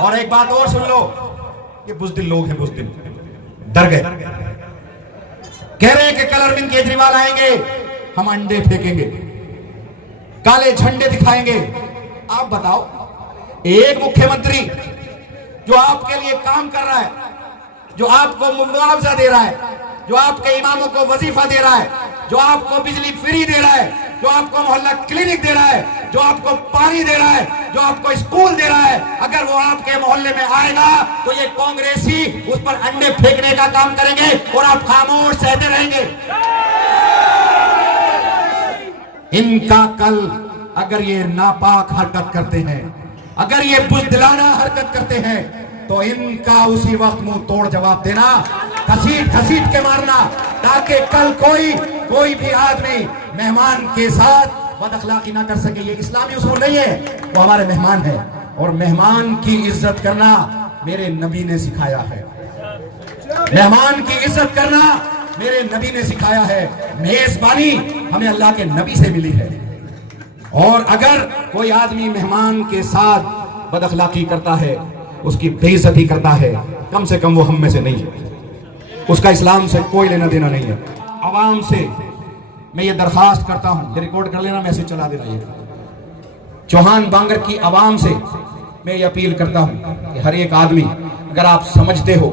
और एक बात और सुन लो, ये बुज़दिल लोग हैं, बुज़दिल डर गए, कह रहे हैं कि कल अरविंद केजरीवाल आएंगे, हम अंडे फेंकेंगे, काले झंडे दिखाएंगे। आप बताओ, एक मुख्यमंत्री जो आपके लिए काम कर रहा है, जो आपको मुआवजा दे रहा है, जो आपके इमामों को वजीफा दे रहा है, जो आपको बिजली फ्री दे रहा है, जो आपको मोहल्ला क्लिनिक दे रहा है, जो आपको पानी दे रहा है, जो आपको स्कूल दे रहा है, अगर वो आपके मोहल्ले में आएगा तो ये कांग्रेसी उस पर अंडे फेंकने का काम करेंगे और आप खामोश सहते रहेंगे। इनका कल अगर ये नापाक हरकत करते हैं, अगर ये बुज़दिलाना हरकत करते हैं, तो इनका उसी वक्त मुंह तोड़ जवाब देना, घसीट घसीट के मारना, ताकि कल कोई भी आदमी मेहमान के साथ बदअखलाकी ना कर सके। ये इस्लामी उसूल नहीं है, वो हमारे मेहमान है और मेहमान की इज्जत करना मेरे नबी ने सिखाया है। मेहमान की इज्जत करना मेरे नबी ने सिखाया है। मेजबानी हमें अल्लाह के नबी से मिली है। और अगर कोई आदमी मेहमान के साथ बदअखलाकी करता है, उसकी बेइज्जती करता है, कम से कम वो हम में से नहीं है, उसका इस्लाम से कोई लेना देना नहीं है। आवाम से मैं ये दरखास्त करता हूं, ये रिकॉर्ड कर लेना, मैसेज चला देना, ये चौहान बांगर की आवाम से मैं ये अपील करता हूं कि हर एक आदमी, अगर आप समझते हो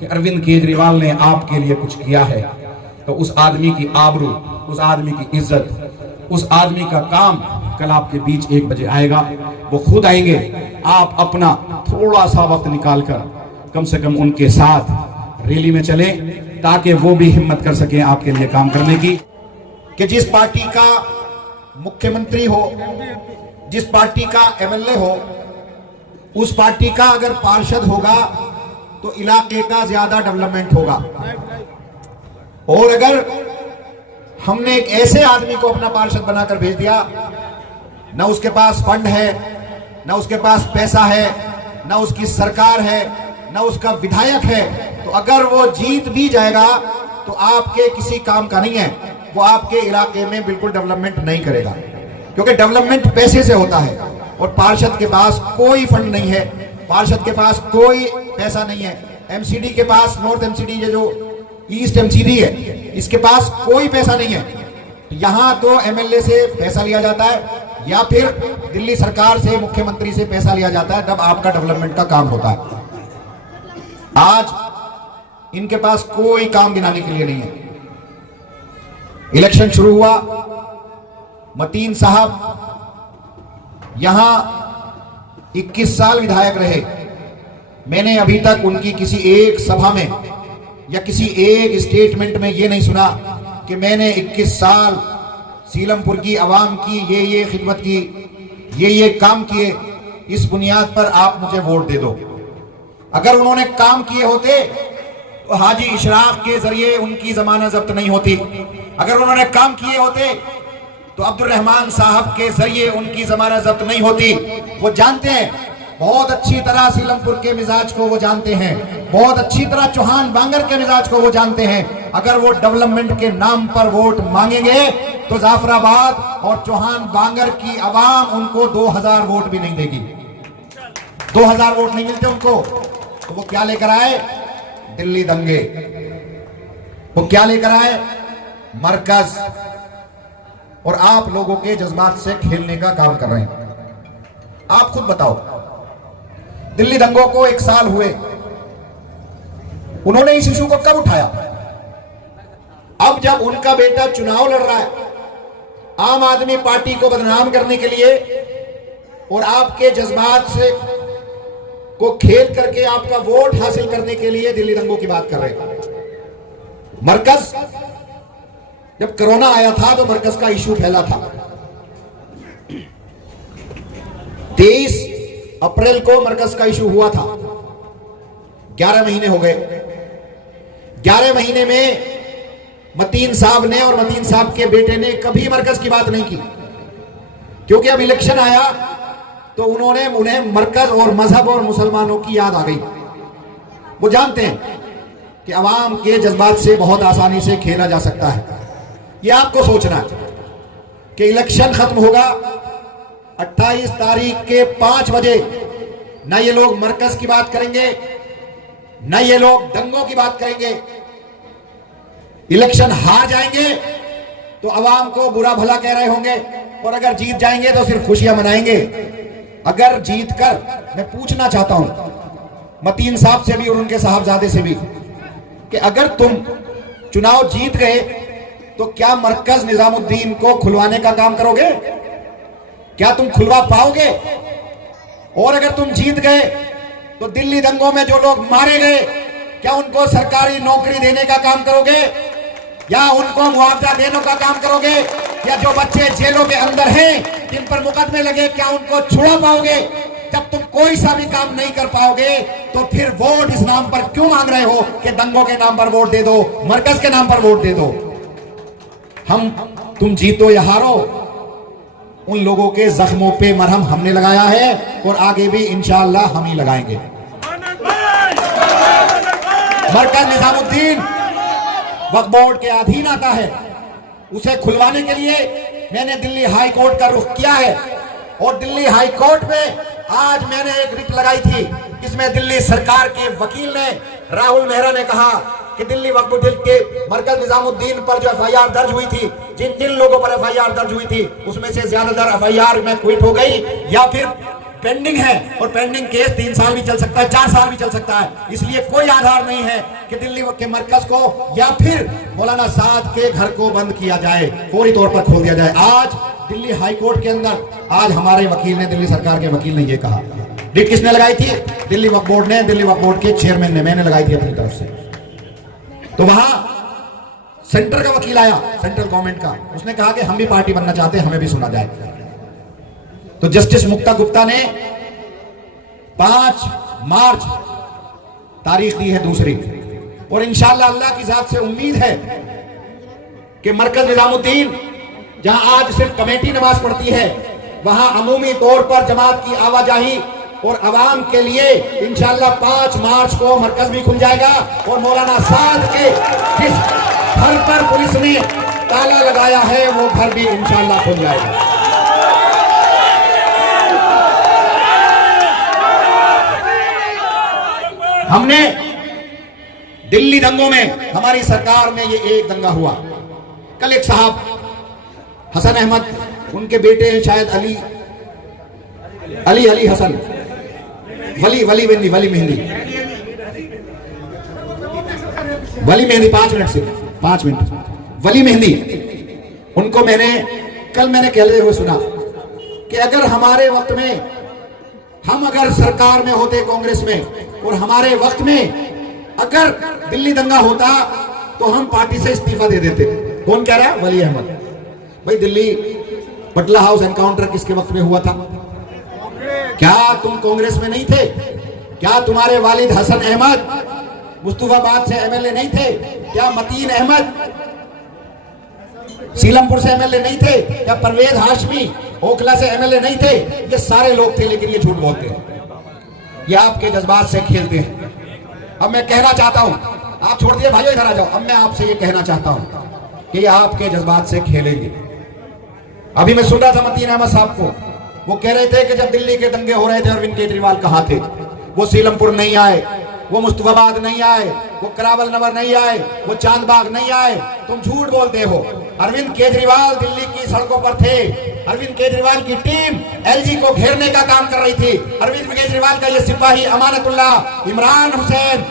कि अरविंद केजरीवाल ने आपके लिए कुछ किया है, तो उस आदमी की आबरू, उस आदमी की इज्जत, उस आदमी का काम कल आपके बीच 1 बजे आएगा। वो खुद आएंगे। आप अपना थोड़ा सा वक्त निकालकर कम से कम उनके साथ रैली में चले, ताकि वो भी हिम्मत कर सके आपके लिए काम करने की। कि जिस पार्टी का मुख्यमंत्री हो, जिस पार्टी का एमएलए हो, उस पार्टी का अगर पार्षद होगा तो इलाके का ज्यादा डेवलपमेंट होगा। और अगर हमने एक ऐसे आदमी को अपना पार्षद बनाकर भेज दिया, ना उसके पास फंड है, ना उसके पास पैसा है, ना उसकी सरकार है, ना उसका विधायक है, तो अगर वो जीत भी जाएगा तो आपके किसी काम का नहीं है। वो आपके इलाके में बिल्कुल डेवलपमेंट नहीं करेगा, क्योंकि डेवलपमेंट पैसे से होता है। और पार्षद के पास कोई फंड नहीं है, पार्षद के पास कोई पैसा नहीं है। एमसीडी के पास, नॉर्थ एमसीडी, ये जो ईस्ट एमसीडी है, इसके पास कोई पैसा नहीं है। यहां तो एमएलए से पैसा लिया जाता है या फिर दिल्ली सरकार से, मुख्यमंत्री से पैसा लिया जाता है जब आपका डेवलपमेंट का काम होता है। आज इनके पास कोई काम गिनाने के लिए नहीं है। इलेक्शन शुरू हुआ, मतीन साहब यहां 21 साल विधायक रहे। मैंने अभी तक उनकी किसी एक सभा में या किसी एक स्टेटमेंट में ये नहीं सुना कि मैंने 21 साल सीलमपुर की आवाम की ये खिदमत की, ये काम किए, इस बुनियाद पर आप मुझे वोट दे दो। अगर उन्होंने काम किए होते तो हाजी इशराक के जरिए उनकी जमानत जब्त नहीं होती। अगर उन्होंने काम किए होते तो अब्दुल रहमान साहब के जरिए उनकी जमानत जब्त नहीं होती। वो जानते हैं बहुत अच्छी तरह सीलमपुर के मिजाज को, वो जानते हैं बहुत अच्छी तरह चौहान बांगर के मिजाज को, वो जानते हैं। अगर वो डेवलपमेंट के नाम पर वोट मांगेंगे तो जाफराबाद और चौहान बांगर की आवाम उनको 2000 वोट भी नहीं देगी। 2000 वोट नहीं मिलते उनको। तो वो क्या लेकर आए? दिल्ली दंगे। वो क्या लेकर आए? मरकज। और आप लोगों के जज्बात से खेलने का काम कर रहे हैं। आप खुद बताओ, दिल्ली दंगों को 1 साल हुए, उन्होंने इस इशू को कब उठाया? अब जब उनका बेटा चुनाव लड़ रहा है आम आदमी पार्टी को बदनाम करने के लिए और आपके जज्बात से को खेल करके आपका वोट हासिल करने के लिए दिल्ली दंगों की बात कर रहे हैं। मरकज, जब कोरोना आया था तो मरकज का इशू फैला था। 23 अप्रैल को मरकज का इशू हुआ था। 11 महीने हो गए। 11 महीने में मतीन साहब ने और मतीन साहब के बेटे ने कभी मरकज की बात नहीं की, क्योंकि अब इलेक्शन आया तो उन्हें मरकज और मजहब और मुसलमानों की याद आ गई। वो जानते हैं कि अवाम के जज्बात से बहुत आसानी से खेला जा सकता है। ये आपको सोचना है कि इलेक्शन खत्म होगा 28 तारीख के 5 बजे न ये लोग मरकज की बात करेंगे, न ये लोग दंगों की बात करेंगे। इलेक्शन हार जाएंगे तो अवाम को बुरा भला कह रहे होंगे, और अगर जीत जाएंगे तो सिर्फ खुशियां मनाएंगे। अगर जीत कर, मैं पूछना चाहता हूं मतीन साहब से भी और उनके साहबजादे से भी कि अगर तुम चुनाव जीत गए तो क्या मरकज निजामुद्दीन को खुलवाने का काम करोगे? क्या तुम खुलवा पाओगे? और अगर तुम जीत गए तो दिल्ली दंगों में जो लोग मारे गए, क्या उनको सरकारी नौकरी देने का काम करोगे, या उनको मुआवजा देने का काम करोगे, या जो बच्चे जेलों के अंदर हैं जिन पर मुकदमे लगे, क्या उनको छुड़ा पाओगे? जब तुम कोई सा भी काम नहीं कर पाओगे तो फिर वोट इस नाम पर क्यों मांग रहे हो कि दंगों के नाम पर वोट दे दो, मरकज के नाम पर वोट दे दो? तुम जीतो या हारो, उन लोगों के जख्मों पे मरहम हमने लगाया है और आगे भी इंशाअल्लाह हम ही लगाएंगे। मरकज निजामुद्दीन वक्फ बोर्ड के अधीन आता है, उसे खुलवाने के लिए मैंने दिल्ली हाई कोर्ट का रुख किया है, और दिल्ली हाई कोर्ट में आज मैंने एक रिट लगाई थी। इसमें दिल्ली सरकार के वकील ने, राहुल मेहरा ने कहा कि दिल्ली वक्फ बोर्ड के मरकज निजामुद्दीन पर जो एफआईआर दर्ज हुई थी, जिन जिन लोगों पर एफआईआर दर्ज हुई थी उसमें से ज्यादातर एफआईआर में क्विट हो गई या फिर पेंडिंग है, और पेंडिंग केस 3 साल भी चल सकता है, 4 साल भी चल सकता है। इसलिए कोई आधार नहीं है कि दिल्ली के मरकज को या फिर मौलाना साद के घर को बंद किया जाए, फौरी तौर पर खोल दिया जाए। आज दिल्ली हाई कोर्ट के अंदर आज हमारे वकील ने, दिल्ली सरकार के वकील ने यह कहा। रिट किसने लगाई थी? दिल्ली वक्फ बोर्ड ने, दिल्ली वक्फ बोर्ड के चेयरमैन ने, मैंने लगाई थी अपनी तरफ से। तो वहां सेंटर का वकील आया, सेंट्रल गवर्नमेंट का, उसने कहा कि हम भी पार्टी बनना चाहते हैं, हमें भी सुना जाए। तो जस्टिस मुक्ता गुप्ता ने 5 मार्च तारीख दी है दूसरी, और इंशाअल्लाह अल्लाह की जात से उम्मीद है कि मरकज निजामुद्दीन जहां आज सिर्फ कमेटी नमाज पढ़ती है, वहां अमूमी तौर पर जमात की आवाजाही और अवाम के लिए इंशाअल्लाह 5 मार्च को मरकज भी खुल जाएगा, और मौलाना साद के जिस घर पर पुलिस ने ताला लगाया है वो घर भी इंशाअल्लाह खुल जाएगा। हमने दिल्ली दंगों में, हमारी सरकार में ये एक दंगा हुआ। कल एक साहब हसन अहमद, उनके बेटे हैं शायद अली हसन, वली मेहंदी 5 मिनट वली मेहंदी, उनको मैंने कहते हुए सुना कि अगर हमारे वक्त में हम अगर सरकार में होते कांग्रेस में, और हमारे वक्त में अगर दिल्ली दंगा होता तो हम पार्टी से इस्तीफा दे देते। कौन कह रहा है? वली अहमद। भाई दिल्ली बटला हाउस एनकाउंटर किसके वक्त में हुआ था? क्या तुम कांग्रेस में नहीं थे? क्या तुम्हारे वालिद हसन अहमद मुस्तफाबाद से एमएलए नहीं थे? क्या मतीन अहमद सीलमपुर से एमएलए नहीं थे? क्या परवेज हाशमी ओखला से एमएलए नहीं थे? ये सारे लोग थे, लेकिन ये झूठ बोलते हैं, ये आपके जज्बात से खेलते हैं। अब मैं कहना चाहता हूं, आप छोड़ दिए भाइयों, इधर आ जाओ। अब मैं आपसे ये कहना चाहता हूं कि ये आपके जज्बात से खेलेंगे। अभी मैं सुन रहा था मतीन अहमद साहब को, वो कह रहे थे कि जब दिल्ली के दंगे हो रहे थे अरविंद केजरीवाल कहां थे? वो सीलमपुर नहीं आए, वो मुस्तफाबाद नहीं आए, वो करावल नगर नहीं आए, वो चांदबाग नहीं आए। तुम झूठ बोलते हो। अरविंद केजरीवाल दिल्ली की सड़कों पर थे। अरविंद केजरीवाल की टीम एलजी को घेरने का काम कर रही थी। अरविंद केजरीवाल का ये सिपाही अमानतुल्लाह, इमरान हुसैन,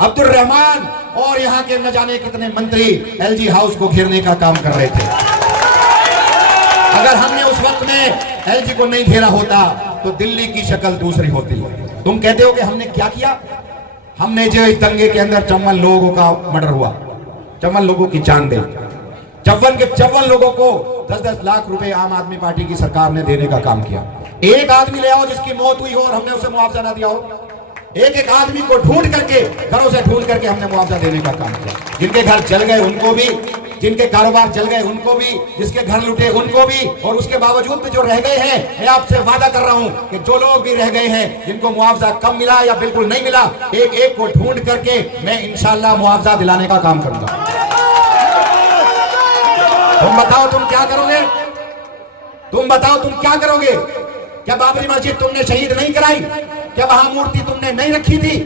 अब्दुल रहमान और यहाँ के न जाने कितने मंत्री एलजी हाउस को घेरने का काम कर रहे थे। अगर हमने उस वक्त में एलजी को नहीं घेरा होता तो दिल्ली की शक्ल दूसरी होती। तुम कहते हो कि हमने क्या किया? हमने जो इस दंगे के अंदर 54 लोगों का मर्डर हुआ, 54 लोगों की जान गई, 54 लोगों को 10-10 लाख रुपए आम आदमी पार्टी की सरकार ने देने का काम किया। एक आदमी ले आओ जिसकी मौत हुई हो और हमने उसे मुआवजा ना दिया हो। एक आदमी को ढूंढ करके, घरों से ढूंढ करके हमने मुआवजा देने का काम किया। जिनके घर जल गए उनको भी, जिनके कारोबार जल गए उनको भी, जिसके घर लुटे उनको भी, और उसके बावजूद भी जो रह गए हैं, मैं आपसे वादा कर रहा हूं कि जो लोग भी रह गए हैं जिनको मुआवजा कम मिला या बिल्कुल नहीं मिला, एक एक को ढूंढ करके मैं इंशाअल्लाह मुआवजा दिलाने का काम करूंगा। तुम बताओ तुम क्या करोगे? तुम बताओ तुम क्या करोगे? क्या बाबरी मस्जिद तुमने शहीद नहीं कराई? क्या वहां मूर्ति तुमने नहीं रखी थी?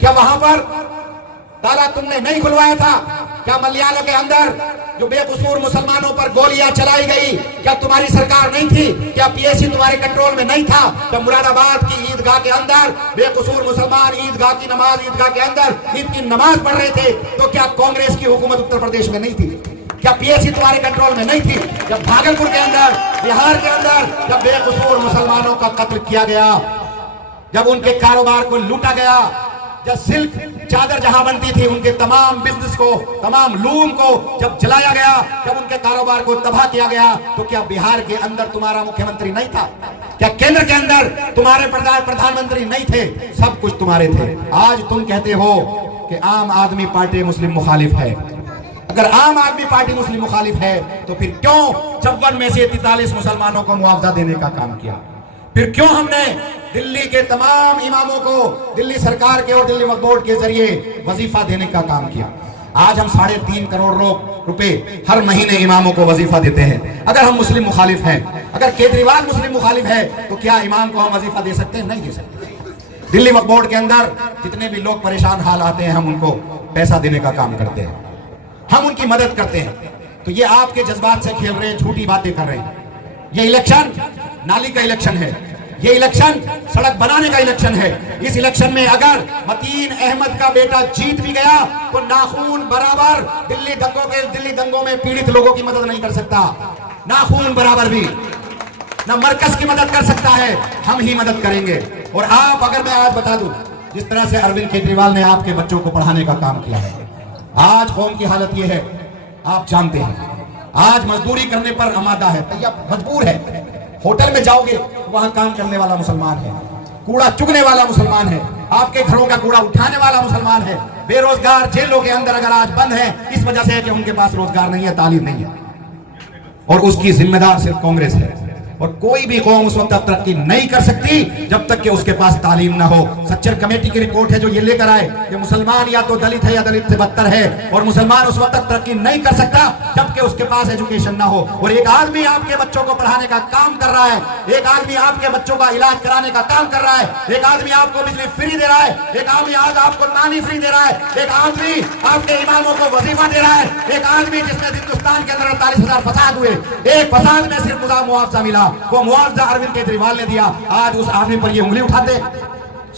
क्या वहां पर ताला तुमने नहीं खुलवाया था? क्या मलयालम के अंदर जो बेकसूर मुसलमानों पर गोलियां चलाई गई, क्या तुम्हारी सरकार नहीं थी? क्या पीएसी तुम्हारे कंट्रोल में नहीं था? क्या मुरादाबाद की ईदगाह के अंदर बेकसूर मुसलमान ईदगाह की नमाज, ईदगाह के अंदर ईद की नमाज पढ़ रहे थे? तो क्या कांग्रेस की हुकूमत उत्तर प्रदेश में नहीं थी? क्या पीएसी तुम्हारे कंट्रोल में नहीं थी? जब भागलपुर के अंदर, बिहार के अंदर जब बेकसूर मुसलमानों का कत्ल किया गया, जब उनके कारोबार को लूटा गया, जब सिल्क चादर जहां बनती थी उनके तमाम बिजनेस को, तमाम लूम को जब जलाया गया, जब उनके कारोबार को तबाह किया गया, तो क्या बिहार के अंदर तुम्हारा मुख्यमंत्री नहीं था? क्या केंद्र के अंदर तुम्हारे प्रधानमंत्री नहीं थे? सब कुछ तुम्हारे थे। आज तुम कहते हो कि आम आदमी पार्टी मुस्लिम मुखालिफ है। अगर आम आदमी पार्टी मुस्लिम मुखालिफ है तो फिर क्यों 54 में से 43 मुसलमानों को मुआवजा देने का काम किया? फिर क्यों हमने दिल्ली के तमाम इमामों को दिल्ली सरकार के और दिल्ली वक्फ बोर्ड के जरिए वजीफा देने का काम किया? आज हम 3.5 करोड़ रुपए हर महीने इमामों को वजीफा देते हैं। अगर हम मुस्लिम मुखालिफ हैं, अगर केजरीवाल मुस्लिम मुखालिफ है, तो क्या इमाम को हम वजीफा दे सकते हैं? नहीं दे सकते। दिल्ली वक्फ बोर्ड के अंदर जितने भी लोग परेशान हाल आते हैं, हम उनको पैसा देने का काम करते हैं, हम उनकी मदद करते हैं। तो ये आपके जज्बात से खेल रहे हैं, झूठी बातें कर रहे हैं। ये इलेक्शन नाली का इलेक्शन है, ये इलेक्शन सड़क बनाने का इलेक्शन है। इस इलेक्शन में अगर मतीन अहमद का बेटा जीत भी गया तो नाखून बराबर दिल्ली दंगों में पीड़ित लोगों की मदद नहीं कर सकता। नाखून बराबर भी ना मरकज की मदद कर सकता है, हम ही मदद करेंगे। और आप, अगर मैं आज बता दूं, जिस तरह से अरविंद केजरीवाल ने आपके बच्चों को पढ़ाने का काम किया है, आज कौम की हालत यह है, आप जानते हैं। आज मजदूरी करने पर आमादा है, तैयार मजबूर है। होटल में जाओगे वहां काम करने वाला मुसलमान है, कूड़ा चुगने वाला मुसलमान है, आपके घरों का कूड़ा उठाने वाला मुसलमान है। बेरोजगार जेलों के अंदर अगर आज बंद है, इस वजह से है कि उनके पास रोजगार नहीं है, तालीम नहीं है, और उसकी जिम्मेदार सिर्फ कांग्रेस है। और कोई भी कौम उस वक्त तरक्की नहीं कर सकती जब तक कि उसके पास तालीम ना हो। सच्चर कमेटी की रिपोर्ट है जो ये लेकर आए कि मुसलमान या तो दलित है या दलित से बदतर है, और मुसलमान उस वक्त तक तरक्की नहीं कर सकता जबकि उसके पास एजुकेशन ना हो। और एक आदमी आपके बच्चों को पढ़ाने का काम कर रहा है, एक आदमी आपके बच्चों का इलाज कराने का काम कर रहा है, एक आदमी आपको बिजली फ्री दे रहा है, एक आदमी आज आपको पानी फ्री दे रहा है, एक आदमी आपके इमामों को वजीफा दे रहा है, एक आदमी जिसने हिंदुस्तान के अंदर 48,000 फसाद हुए, एक फसाद में सिर्फ मुआवजा मिला, वो मुआवजा अरविंद केजरीवाल ने दिया। आज उस आदमी पर ये उंगली उठाते,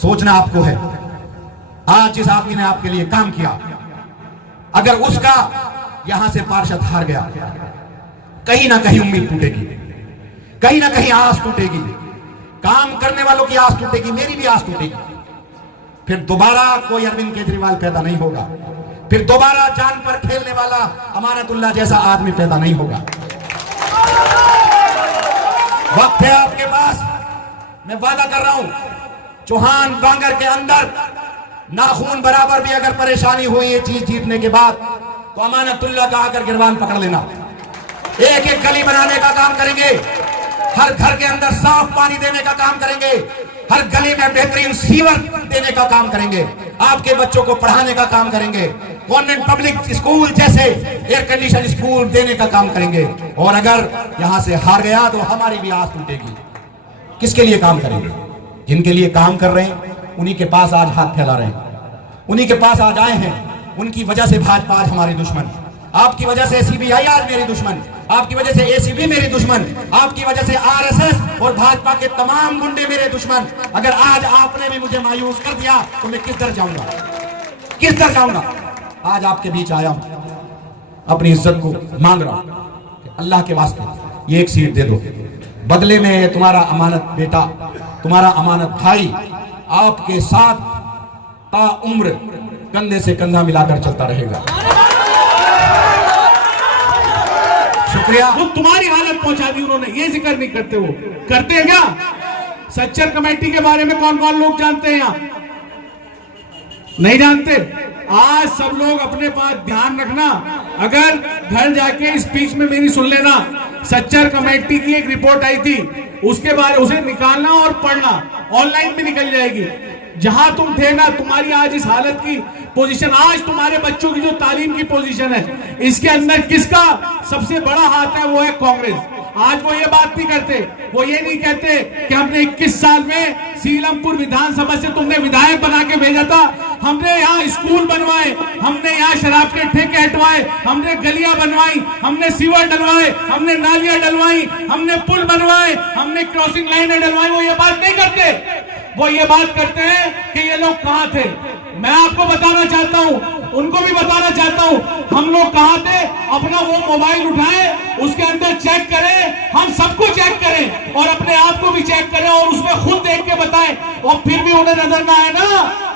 सोचना आपको है। आज जिस आदमी ने आपके लिए काम किया, अगर उसका यहां से पार्षद हार गया, कहीं ना कहीं उम्मीद टूटेगी, कहीं ना कहीं आस टूटेगी, काम करने वालों की आस टूटेगी, मेरी भी आस टूटेगी। फिर दोबारा कोई अरविंद केजरीवाल पैदा नहीं होगा, फिर दोबारा जान पर खेलने वाला अमानतुल्लाह जैसा आदमी पैदा नहीं होगा। वक्त है आपके पास, मैं वादा कर रहा हूं, चौहान बांगर के अंदर नाखून बराबर भी अगर परेशानी हुई ये चीज जीतने के बाद, तो अमानतुल्लाह का आकर गिरबान पकड़ लेना। एक एक गली बनाने का काम करेंगे, हर घर के अंदर साफ पानी देने का काम करेंगे, हर गली में बेहतरीन सीवर देने का काम करेंगे, आपके बच्चों को पढ़ाने का काम करेंगे, कॉन्वेंट पब्लिक स्कूल जैसे एयर कंडीशन स्कूल देने का काम करेंगे। और अगर यहां से हार गया तो हमारी भी आस टूटेगी। किसके लिए काम करेंगे? जिनके लिए काम कर रहे हैं उन्हीं के पास आज हाथ फैला रहे हैं, उन्हीं के पास आज आए हैं। उनकी वजह से भाजपा आज हमारी दुश्मन, आपकी वजह से सीबीआई आज मेरी दुश्मन, आपकी वजह से एसीबी मेरी दुश्मन, आपकी वजह से आरएसएस और भाजपा के तमाम गुंडे मेरे दुश्मन। अगर आज आपने भी मुझे मायूस कर दिया तो मैं किस दर जाऊंगा, किस दर जाऊंगा? आज आपके बीच आया हूं, अपनी इज्जत को मांग रहा हूं, अल्लाह के वास्ते ये एक सीट दे दो, बदले में तुम्हारा अमानत बेटा, तुम्हारा अमानत भाई आपके साथ ताउम्र कंधे से कंधा मिलाकर चलता रहेगा। शुक्रिया। वो तुम्हारी हालत पहुंचा दी उन्होंने, ये जिक्र नहीं करते, वो करते हैं क्या? सच्चर कमेटी के बारे में कौन कौन लोग जानते हैं? यहाँ नहीं जानते? आज सब लोग अपने पास ध्यान रखना, अगर घर जाके स्पीच में मेरी सुन लेना। सच्चर कमेटी की एक रिपोर्ट आई थी, उसके बारे उसे निकालना और पढ़ना, ऑनलाइन भी निकल जाएगी। जहां तुम थे ना, तुम्हारी आज इस हालत की पोजीशन, आज तुम्हारे बच्चों की जो तालीम की पोजीशन है, इसके अंदर किसका सबसे बड़ा हाथ है? वो है कांग्रेस। आज वो ये बात नहीं करते, वो ये नहीं कहते कि हमने 21 साल में सीलमपुर विधानसभा से तुमने विधायक बना के भेजा था, हमने यहाँ स्कूल बनवाए, हमने यहाँ शराब के ठेके हटवाए, हमने गलियां बनवाई, हमने सीवर डलवाए, हमने नालियां डलवाई, हमने पुल बनवाए, हमने क्रॉसिंग लाइनें डलवाई। वो ये बात नहीं करते, वो ये बात करते हैं कि ये लोग कहां थे। मैं आपको बताना चाहता हूं, उनको भी बताना चाहता हूं, हम लोग कहां थे। अपना वो मोबाइल उठाए, उसके अंदर चेक करें, हम सबको चेक करें और अपने आप को भी चेक करें और उसमें खुद देख के बताएं। और फिर भी उन्हें नजर ना आए ना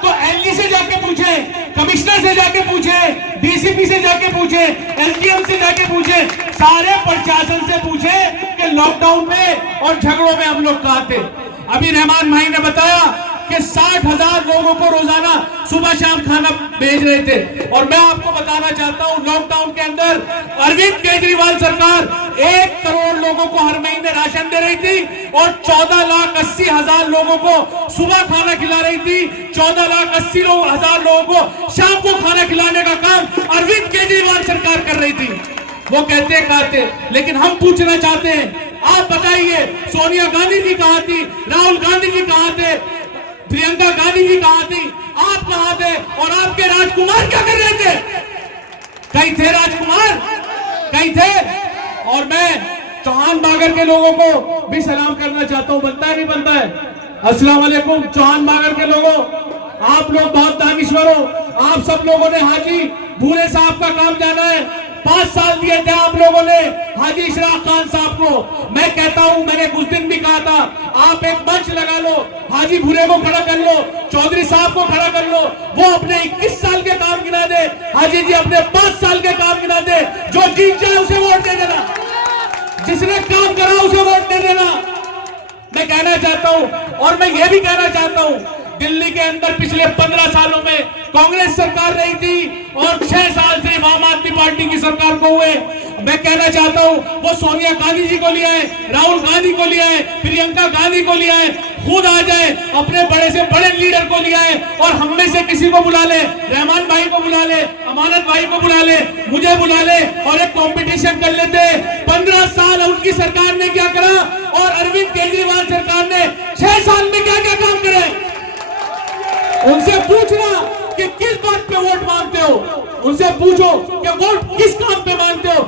तो एलजी से जाके पूछे, कमिश्नर से जाके पूछे, डीसीपी से जाके पूछे, एसडीएम से जाके पूछे, सारे प्रशासन से पूछे कि लॉकडाउन में और झगड़ों में हम लोग कहां थे। अभी रहमान भाई ने बताया कि 60,000 लोगों को रोजाना सुबह शाम खाना भेज रहे थे। और मैं आपको बताना चाहता हूं, लॉकडाउन के अंदर अरविंद केजरीवाल सरकार 1 करोड़ लोगों को हर महीने राशन दे रही थी और 14,80,000 लोगों को सुबह खाना खिला रही थी। 14,80,000 लोगों को शाम को खाना खिलाने का काम अरविंद केजरीवाल सरकार कर रही थी। वो कहते थे, लेकिन हम पूछना चाहते हैं, आप बताइए सोनिया गांधी जी कहां थी, राहुल गांधी जी कहां थे, प्रियंका गांधी जी कहां थी, आप कहां थे और आपके राजकुमार क्या कर रहे थे? कहीं थे राजकुमार? कहीं थे? और मैं चौहान बागर के लोगों को भी सलाम करना चाहता हूं। बनता है नहीं बनता है? अस्सलाम वालेकुम चौहान बागर के लोगों, आप लोग बहुत दानिश्वर हो। आप सब लोगों ने हाजी भूरे साहब का काम जाना है। 5 साल दिए थे आप लोगों ने हाजी इशराक खान साहब को। मैं कहता हूं, मैंने कुछ दिन भी कहा था, आप एक मंच लगा लो, हाजी भूरे को खड़ा कर लो, चौधरी साहब को खड़ा कर लो, वो अपने 21 साल के काम गिना दे, हाजी जी अपने 5 साल के काम गिना दे। जो जीत जाए उसे वोट दे देना, जिसने काम करा उसे वोट दे देना। मैं कहना चाहता हूं, और मैं ये भी कहना चाहता हूं, दिल्ली के अंदर पिछले 15 सालों में कांग्रेस सरकार रही थी और 6 साल से आम आदमी पार्टी की सरकार को हुए। मैं कहना चाहता हूं, वो सोनिया गांधी जी को लिया है, राहुल गांधी को लिया है, प्रियंका गांधी को लिया है, खुद आ जाए, अपने बड़े से बड़े लीडर को लिया है और हम में से किसी को बुला ले, रहमान भाई को बुला ले, अमानत भाई को बुला ले, मुझे बुला ले और एक कंपटीशन कर लेते। 15 साल उनकी सरकार ने क्या करा और अरविंद केजरीवाल सरकार ने 6 साल में क्या क्या काम करे। उनसे पूछना कि किस बात पे वोट मांगते हो, उनसे पूछो कि वोट किस काम पे मांगते हो।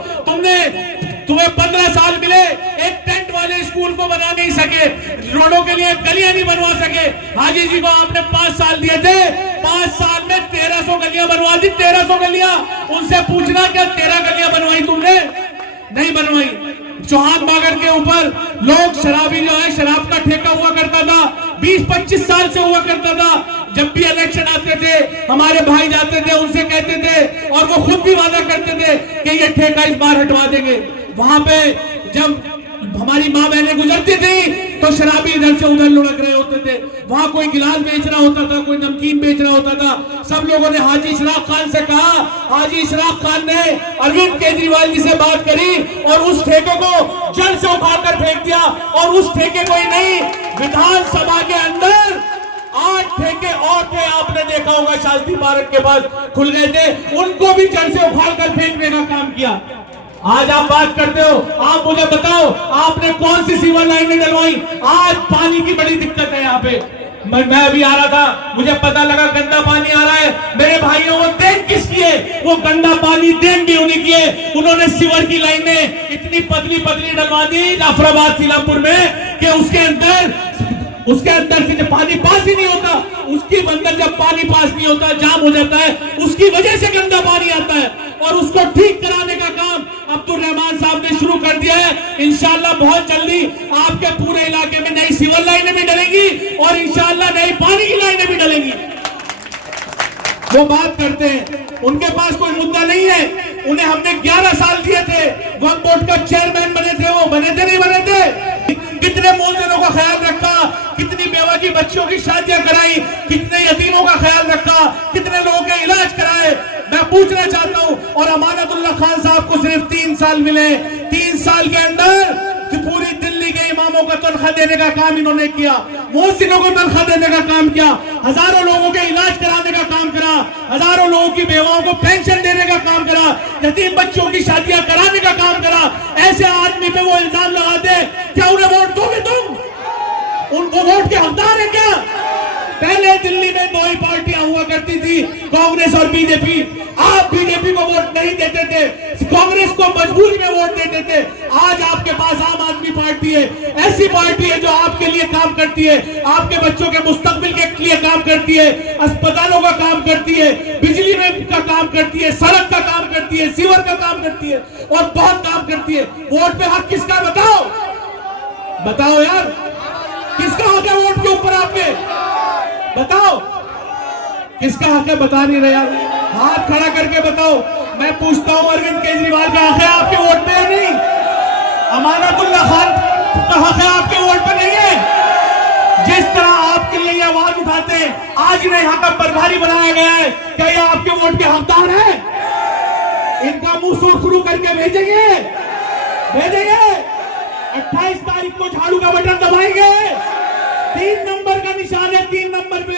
तुम्हें 15 साल मिले, एक टेंट वाले स्कूल को बना नहीं सके, रोडों के लिए गलियां नहीं बनवा सके। हाजी जी को आपने 5 साल दिए थे, 5 साल में 1300 गलियां बनवा दी। 1300 गलियां, उनसे पूछना क्या 13 गलियां बनवाई तुमने? नहीं बनवाई। चौहान बागर के ऊपर लोग शराबी जो है, शराब का ठेका हुआ करता था, 20-25 साल से हुआ करता था। जब भी इलेक्शन आते थे, हमारे भाई जाते थे, उनसे कहते थे और वो खुद भी वादा करते थे कि ये ठेका इस बार हटवा देंगे। वहां पे जब हमारी माँ बहनें गुजरती थी तो शराबी इधर से उधर लुढ़क रहे होते थे। वहां कोई गिलास बेच रहा होता था, कोई नमकीन बेच रहा होता था। सब लोगों ने हाजी इशराक खान से कहा, हाजी इशराक खान ने अरविंद केजरीवाल जी से बात करी और उस ठेके को जड़ से उखाड़ कर फेंक दिया। और उस ठेके को ही नहीं, विधानसभा के अंदर 8 ठेके और थे, आपने देखा होगा, शास्त्री पार्क के पास खुल गए थे, उनको भी जड़ से उखाड़ कर फेंकने का काम किया। आज आप बात करते हो, आप मुझे बताओ आपने कौन सी सीवर लाइनें डलवाई? आज पानी की बड़ी दिक्कत है यहाँ पे। मैं अभी आ रहा था, मुझे पता लगा गंदा पानी आ रहा है। मेरे भाइयों वो देख किसकी है? वो गंदा पानी देख भी उन्हीं की है। उन्होंने सीवर की लाइनें इतनी पतली पतली डलवा दी जाफराबाद सीलापुर में कि उसके अंदर से जब पानी पास ही नहीं होता, उसके अंदर जब पानी पास नहीं होता, जाम हो जाता है, उसकी वजह से गंदा पानी आता है। और उसको ठीक कराने का काम अब्दुल रहमान साहब ने शुरू कर दिया है। इंशाल्लाह बहुत जल्दी आपके पूरे इलाके में नई सीवर लाइनें भी डलेंगी और इंशाल्लाह नई पानी की लाइनें भी डलेंगी। वो बात करते हैं, उनके पास कोई मुद्दा नहीं है। उन्हें हमने 11 साल दिए थे, वक्फ बोर्ड का चेयरमैन बने थे, वो बने थे नहीं बने थे? कितने मौजूदों का ख्याल रखा, कितनी बेवा की बच्चियों की शादियां कराई, कितने यतीमों का ख्याल रखा, कितने लोगों के इलाज कराए। मैं पूछना चाहता हूं, और अमानतुल्लाह खान साहब को सिर्फ 3 साल मिले, 3 साल के अंदर पूरी दिल्ली के इमामों को तनख्वाह देने का काम इन्होंने किया, मुहसिनों को तनख्वाह देने का काम किया, हजारों लोगों के इलाज कराने का काम करा, हजारों लोगों की बेवाओं को पेंशन देने का काम करा, यतीम बच्चों की शादियां कराने का काम करा। जैसे आदमी पे वो इल्जाम लगाते, क्या उन्हें वोट दोगे तुम? उनको वोट के हकदार है क्या? पहले दिल्ली में दो ही पार्टियां हुआ करती थी, कांग्रेस और बीजेपी। आप बीजेपी को वोट नहीं देते थे, कांग्रेस को मजबूरी में वोट देते थे। आज आपके पास आम आदमी पार्टी है, ऐसी पार्टी है जो आपके लिए काम करती है, आपके बच्चों के मुस्तकबिल के लिए काम करती है, अस्पतालों का काम करती है, बिजली में का काम करती है, सड़क का काम करती है, सीवर का काम करती है और बहुत काम करती है। वोट पे हक किसका? बताओ बताओ यार, किसका हक है वोट के ऊपर? आपके बताओ किसका हक है? बता नहीं रहे यार, हाथ खड़ा करके बताओ। मैं पूछता हूं, अरविंद केजरीवाल का हक है आपके वोट पे या नहीं? अमानतुल्लाह खान का हक है आपके वोट पे नहीं है? जिस तरह आपके लिए आवाज उठाते हैं, आज इन्हें यहाँ का प्रभारी बनाया गया है, क्या ये आपके वोट के हकदार है? इनका मुंह सुरखरू करके भेजेंगे, भेजेंगे। 28 तारीख को झाड़ू का बटन दबाएंगे, 3 नंबर का निशान है, 3 नंबर पे